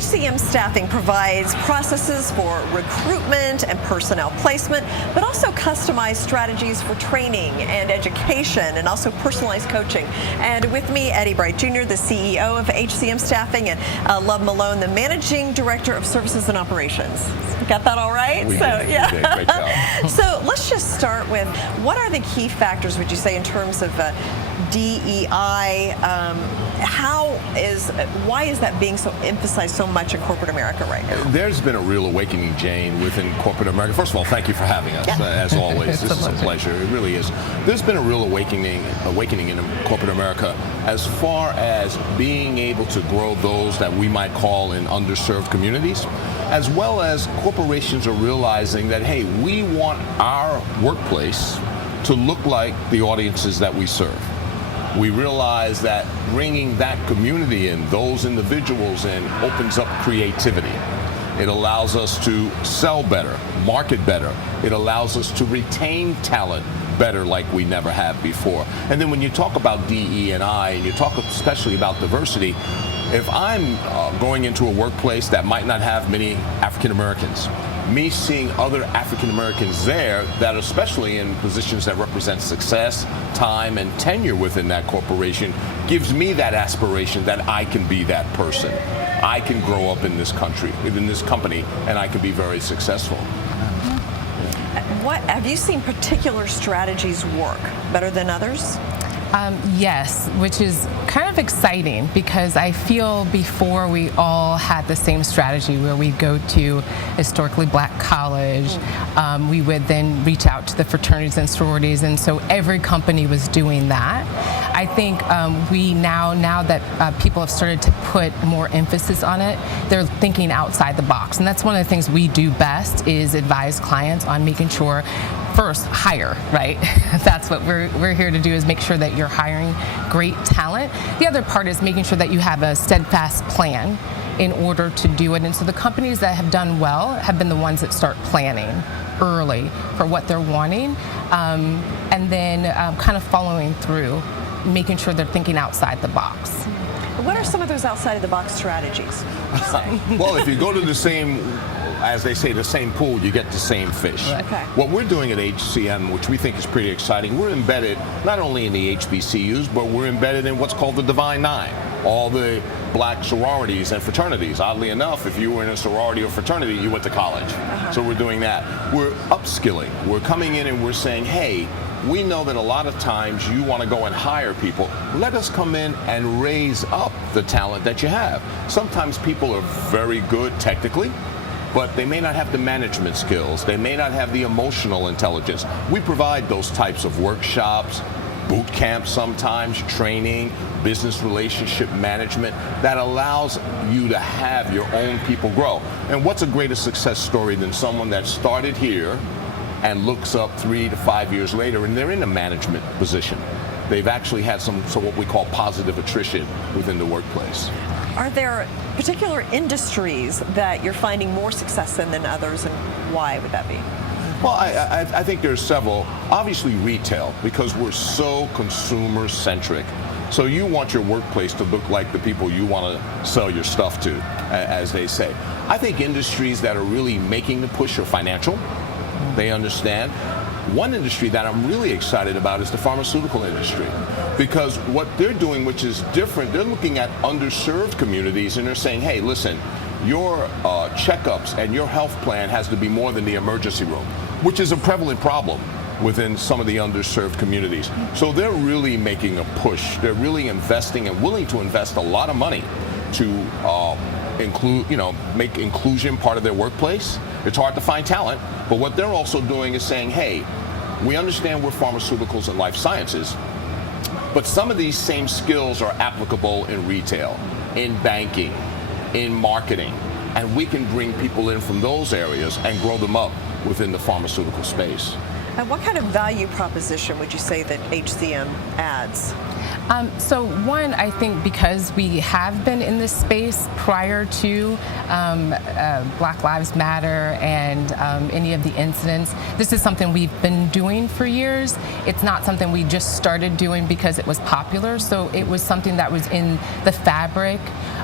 HCM Staffing provides processes for recruitment and personnel placement, but also customized strategies for training and education, and also personalized coaching. And with me, Eddie Bright Jr., the CEO of HCM Staffing, and Love Malone, the Managing Director of Services and Operations. Got that all right? We did. Great job. So let's just start with, what are the key factors, would you say, in terms of DEI? Why is that being so emphasized so much in corporate America right now? There's been a real awakening, Jane, within corporate America. First of all, thank you for having us, as always. This is a pleasure. It really is. There's been a real awakening in corporate America as far as being able to grow those that we might call in underserved communities, as well as corporations are realizing that, hey, we want our workplace to look like the audiences that we serve. We realize that bringing that community in, those individuals in, opens up creativity. It allows us to sell better, market better. It allows us to retain talent better like we never have before. And then when you talk about DE&I, and you talk especially about diversity, if I'm going into a workplace that might not have many African Americans, me seeing other African Americans there that are especially in positions that represent success, time, and tenure within that corporation gives me that aspiration that I can be that person. I can grow up in this country, in this company, and I can be very successful. What have you seen particular strategies work better than others? Yes, which is kind of exciting, because I feel before we all had the same strategy where we go to historically black college, we would then reach out to the fraternities and sororities, and so every company was doing that. I think we now that people have started to put more emphasis on it, they're thinking outside the box, and that's one of the things we do best, is advise clients on making sure, first, hire, right? That's what we're here to do, is make sure that you're hiring great talent. The other part is making sure that you have a steadfast plan in order to do it. And so the companies that have done well have been the ones that start planning early for what they're wanting, and then kind of following through, making sure they're thinking outside the box. What are some of those outside of the box strategies? Well, if you go to the same, as they say, the same pool, you get the same fish. Right. Okay. What we're doing at HCM, which we think is pretty exciting, we're embedded not only in the HBCUs, but we're embedded in what's called the Divine Nine, all the black sororities and fraternities. Oddly enough, if you were in a sorority or fraternity, you went to college. So we're doing that. We're upskilling. We're coming in and we're saying, hey, we know that a lot of times you want to go and hire people. Let us come in and raise up the talent that you have. Sometimes people are very good technically, but they may not have the management skills. They may not have the emotional intelligence. We provide those types of workshops, boot camps sometimes, training, business relationship management that allows you to have your own people grow. And what's a greater success story than someone that started here and looks up 3 to 5 years later and they're in a management position? They've actually had some what we call positive attrition within the workplace. Are there particular industries that you're finding more success in than others, and why would that be? Well, I think there's several. Obviously retail, because we're so consumer-centric. So you want your workplace to look like the people you want to sell your stuff to, as they say. I think industries that are really making the push are financial. They understand. One industry that I'm really excited about is the pharmaceutical industry, because what they're doing, which is different, they're looking at underserved communities and they're saying, hey, listen, your checkups and your health plan has to be more than the emergency room, which is a prevalent problem within some of the underserved communities. So they're really making a push. They're really investing and willing to invest a lot of money to make inclusion part of their workplace. It's hard to find talent, but what they're also doing is saying, hey, we understand we're pharmaceuticals and life sciences, but some of these same skills are applicable in retail, in banking, in marketing, and we can bring people in from those areas and grow them up within the pharmaceutical space. And what kind of value proposition would you say that HCM adds? So one, I think because we have been in this space prior to Black Lives Matter and any of the incidents, this is something we've been doing for years. It's not something we just started doing because it was popular. So it was something that was in the fabric.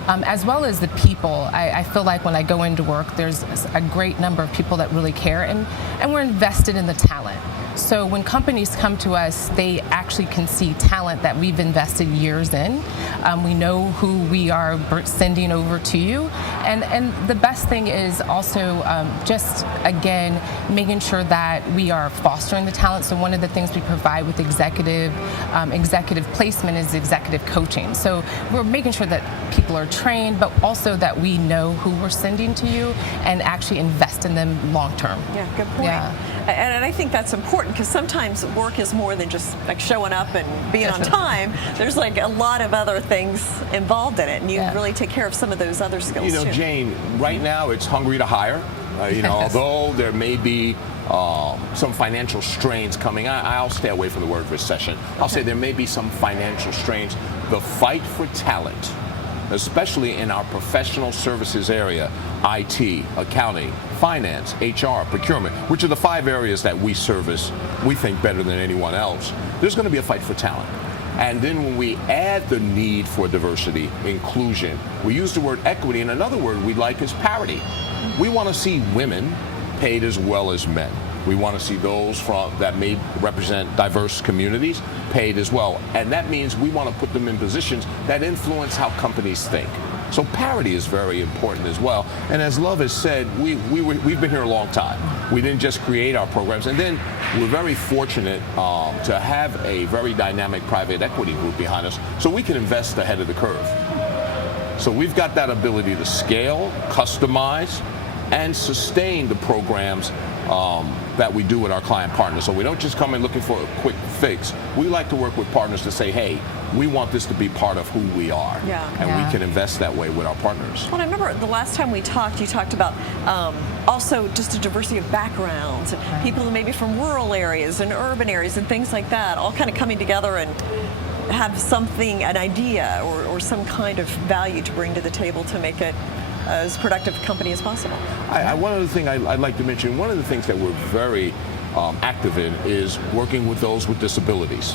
As well as the people. I feel like when I go into work, there's a great number of people that really care, and we're invested in the talent. So when companies come to us, they actually can see talent that we've invested years in. We know who we are sending over to you. And the best thing is also just, again, making sure that we are fostering the talent. So one of the things we provide with executive placement is executive coaching. So we're making sure that people are trained, but also that we know who we're sending to you and actually invest in them long term. Yeah, good point. Yeah. And I think that's important because sometimes work is more than just like showing up and being on time. There's like a lot of other things involved in it, and you really take care of some of those other skills too. Jane, right now it's hungry to hire. Although there may be some financial strains coming, I'll stay away from the word recession. I'll say there may be some financial strains. The fight for talent, especially in our professional services area, IT, accounting, finance, HR, procurement, which are the 5 areas that we service, we think better than anyone else. There's going to be a fight for talent. And then when we add the need for diversity, inclusion, we use the word equity, and another word we like is parity. We want to see women paid as well as men. We want to see those that may represent diverse communities paid as well. And that means we want to put them in positions that influence how companies think. So parity is very important as well. And as Love has said, we've been here a long time. We didn't just create our programs. And then we're very fortunate to have a very dynamic private equity group behind us so we can invest ahead of the curve. So we've got that ability to scale, customize, and sustain the programs that we do with our client partners. So we don't just come in looking for a quick fix. We like to work with partners to say, hey, we want this to be part of who we are. And we can invest that way with our partners. Well, I remember the last time we talked, you talked about also just a diversity of backgrounds, and people maybe from rural areas and urban areas and things like that, all kind of coming together and have something, an idea or some kind of value to bring to the table to make it as productive a company as possible. One other thing I'd like to mention, one of the things that we're very active in is working with those with disabilities.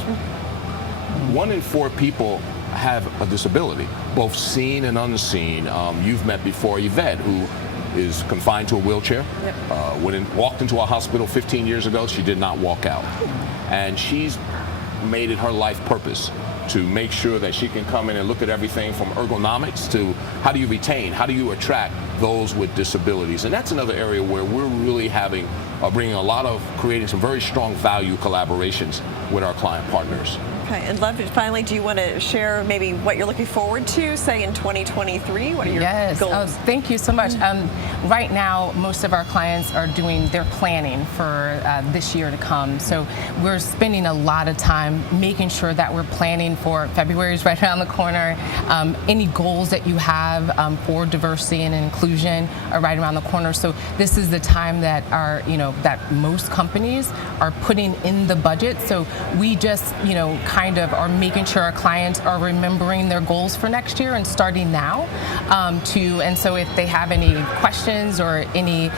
1 in 4 people have a disability, both seen and unseen. You've met before Yvette, who is confined to a wheelchair. Walked into a hospital 15 years ago, she did not walk out. And she's made it her life purpose to make sure that she can come in and look at everything from ergonomics to how do you retain, how do you attract those with disabilities. And that's another area where we're really creating some very strong value collaborations with our client partners. Okay, and Love, finally, do you want to share maybe what you're looking forward to, say in 2023? What are your goals? Thank you so much. Right now, most of our clients are doing their planning for this year to come. So we're spending a lot of time making sure that we're planning for February is right around the corner. Any goals that you have for diversity and inclusion are right around the corner. So this is the time that that most companies are putting in the budget. So we just, kind of are making sure our clients are remembering their goals for next year and starting now. And so if they have any questions or any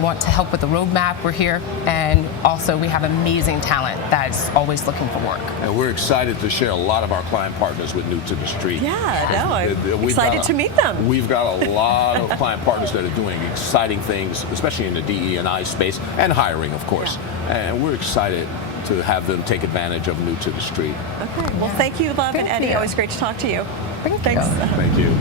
want to help with the roadmap, we're here. And also we have amazing talent that's always looking for work. And we're excited to share a lot of our client partners with New to the Street. I'm excited to meet them. We've got a lot of client partners that are doing exciting things, especially in the DE&I space and hiring, of course. And we're excited to have them take advantage of New to the Street. Okay. Well, thank you, Love and Eddie. Always great to talk to you. Thanks. Thank you.